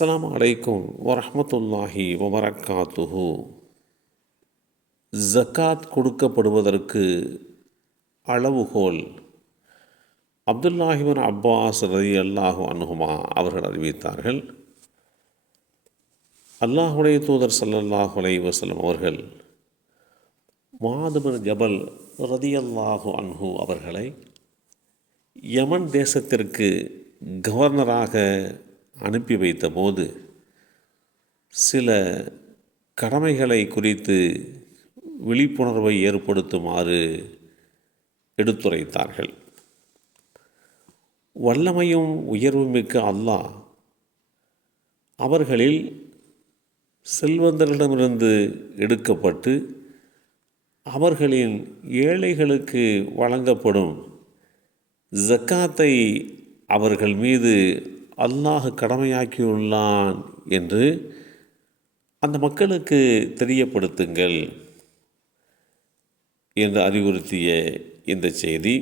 அஸ்ஸலாமு அலைக்கும் வரஹ்மத்துல்லாஹி வபரக்காத்துஹு. ஜக்காத் கொடுக்கப்படுவதற்கு அளவுகோல் அப்துல்லாஹிபின் அப்பாஸ் ரலியல்லாஹு அன்ஹுமா அவர்கள் அறிவித்தார்கள். அல்லாஹுடைய தூதர் ஸல்லல்லாஹு அலைஹி வஸல்லம் அவர்கள் முஆத் பின் ஜபல் ரலியல்லாஹு அன்ஹு அவர்களை யமன் தேசத்திற்கு கவர்னராக அனுப்பி வைத்தபோது சில கடமைகளை குறித்து விழிப்புணர்வை ஏற்படுத்துமாறு எடுத்துரைத்தார்கள். வல்லமையும் உயர்வுமிக்க அல்லாஹ் அவர்களில் செல்வந்தர்களிடமிருந்து எடுக்கப்பட்டு அவர்களின் ஏழைகளுக்கு வழங்கப்படும் ஜக்காத்தை அவர்கள் மீது அல்லாஹ் கடமையாக்கியுள்ளான் என்று அந்த மக்களுக்கு தெரியப்படுத்துங்கள் என்று அறிவுறுத்திய இந்த செய்தி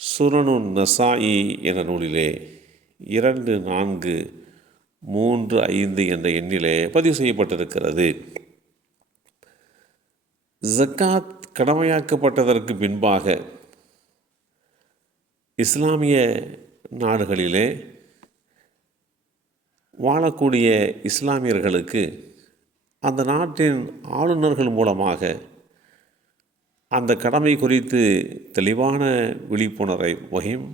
சுனனுன் நசாயி என்ற நூலிலே 2435 என்ற எண்ணிலே பதிவு செய்யப்பட்டிருக்கிறது. ஜக்காத் கடமையாக்கப்பட்டதற்கு பின்பாக இஸ்லாமிய நாடுகளிலே வாழக்கூடிய இஸ்லாமியர்களுக்கு அந்த நாட்டின் ஆளுநர்கள் மூலமாக அந்த கடமை குறித்து தெளிவான விழிப்புணர்வையும்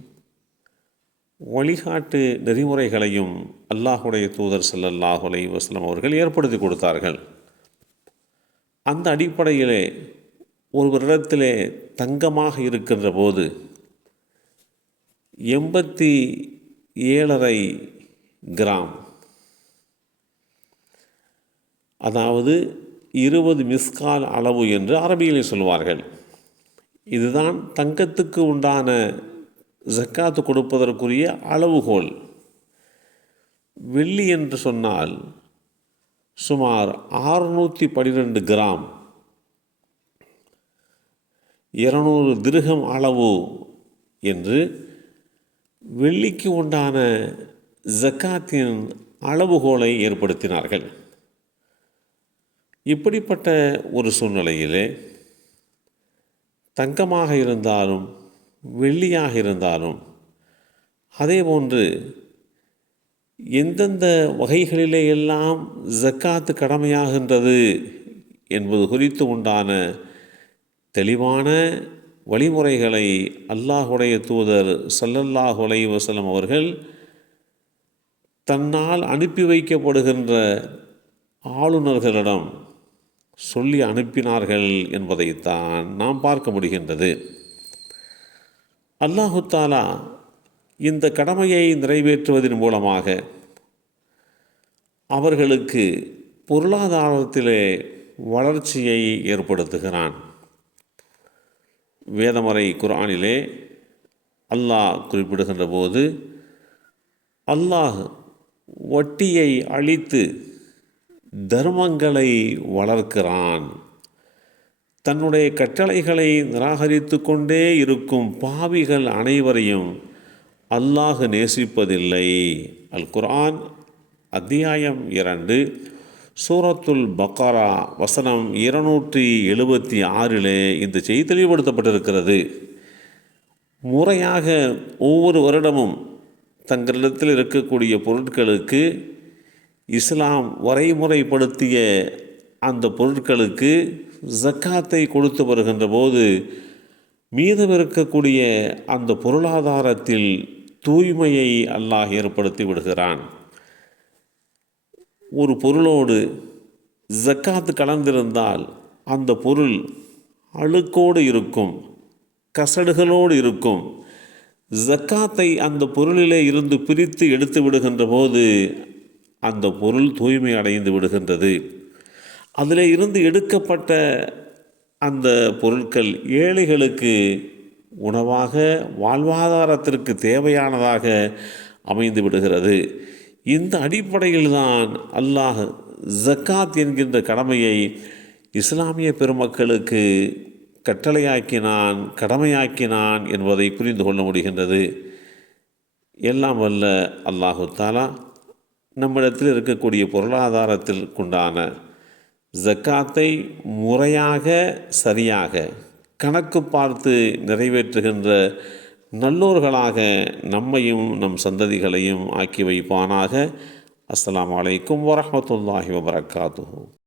வழிகாட்டு நெறிமுறைகளையும் அல்லாஹுடைய தூதர் ஸல்லல்லாஹு அலைஹி வஸல்லம் அவர்கள் ஏற்படுத்தி கொடுத்தார்கள். அந்த அடிப்படையிலே ஒருவரிடத்திலே தங்கமாக இருக்கின்ற போது 87.5 கிராம், அதாவது 20 மிஸ்கால் அளவு என்று அரபியிலே சொல்வார்கள். இதுதான் தங்கத்துக்கு உண்டான ஜக்காத்து கொடுப்பதற்குரிய அளவுகோல். வெள்ளி என்று சொன்னால் சுமார் 612 கிராம், 200 திர்ஹம் அளவு என்று வெள்ளிக்கு உண்டான ஜக்காத்தின் அளவுகோலை ஏற்படுத்தினார்கள். இப்படிப்பட்ட ஒரு சூழ்நிலையிலே தங்கமாக இருந்தாலும் வெள்ளியாக இருந்தாலும் அதேபோன்று எந்தெந்த வகைகளிலே எல்லாம் ஜக்காத்து கடமையாகின்றது என்பது குறித்து உண்டான தெளிவான வழிமுறைகளை அல்லாஹுடைய தூதர் ஸல்லல்லாஹு அலைஹி வஸல்லம் அவர்கள் தன்னால் அனுப்பி வைக்கப்படுகின்ற ஆளுநர்களிடம் சொல்லி அனுப்பினார்கள் என்பதைத்தான் நாம் பார்க்க முடிகின்றது. அல்லாஹு தஆலா இந்த கடமையை நிறைவேற்றுவதன் மூலமாக அவர்களுக்கு பொருளாதாரத்திலே வளர்ச்சியை ஏற்படுத்துகிறான். வேதமறை குர்ஆனிலே அல்லாஹ் குறிப்பிடுகின்ற போது அல்லாஹ் வட்டியை அழித்து தர்மங்களை வளர்க்கிறான். தன்னுடைய கட்டளைகளை நிராகரித்து கொண்டே இருக்கும் பாவிகள் அனைவரையும் அல்லாஹ் நேசிப்பதில்லை. அல் குர்ஆன் அத்தியாயம் 2 சூரத்துல் பக்கரா வசனம் 276 இந்த செய்தி தெளிவுபடுத்தப்பட்டிருக்கிறது. முறையாக ஒவ்வொரு வருடமும் தங்களிடத்தில் இருக்கக்கூடிய பொருட்களுக்கு இஸ்லாம் வரைமுறைப்படுத்திய அந்த பொருட்களுக்கு ஜக்காத்தை கொடுத்து வருகின்ற போது மீதம் இருக்கக்கூடிய அந்த பொருளாதாரத்தில் தூய்மையை அல்லாஹ் ஏற்படுத்தி விடுகிறான். ஒரு பொருளோடு ஜக்காத்து கலந்திருந்தால் அந்த பொருள் அழுக்கோடு இருக்கும், கசடுகளோடு இருக்கும். ஜக்காத்தை அந்த பொருளிலே இருந்து பிரித்து எடுத்து விடுகின்ற போது அந்த பொருள் தூய்மை அடைந்து விடுகின்றது. அதில் இருந்து எடுக்கப்பட்ட அந்த பொருட்கள் ஏழைகளுக்கு உணவாக வாழ்வாதாரத்திற்கு தேவையானதாக அமைந்து விடுகிறது. இந்த அடிப்படையில்தான் அல்லாஹ் ஜக்காத் என்கின்ற கடமையை இஸ்லாமிய பெருமக்களுக்கு கட்டளையாக்கினான், கடமையாக்கினான் என்பதை புரிந்து கொள்ள முடிகின்றது. எல்லாம் வல்ல அல்லாஹு தஆலா நம்மிடத்தில் இருக்கக்கூடிய பொருளாதாரத்திற்குண்டான ஜக்காத்தை முறையாக சரியாக கணக்கு பார்த்து நிறைவேற்றுகின்ற நல்லோர்களாக நம்மையும் நம் சந்ததிகளையும் ஆக்கி வைப்பானாக. அஸ்ஸலாமு அலைக்கும் வரஹ்மத்துல்லாஹி வபரகாத்துஹு.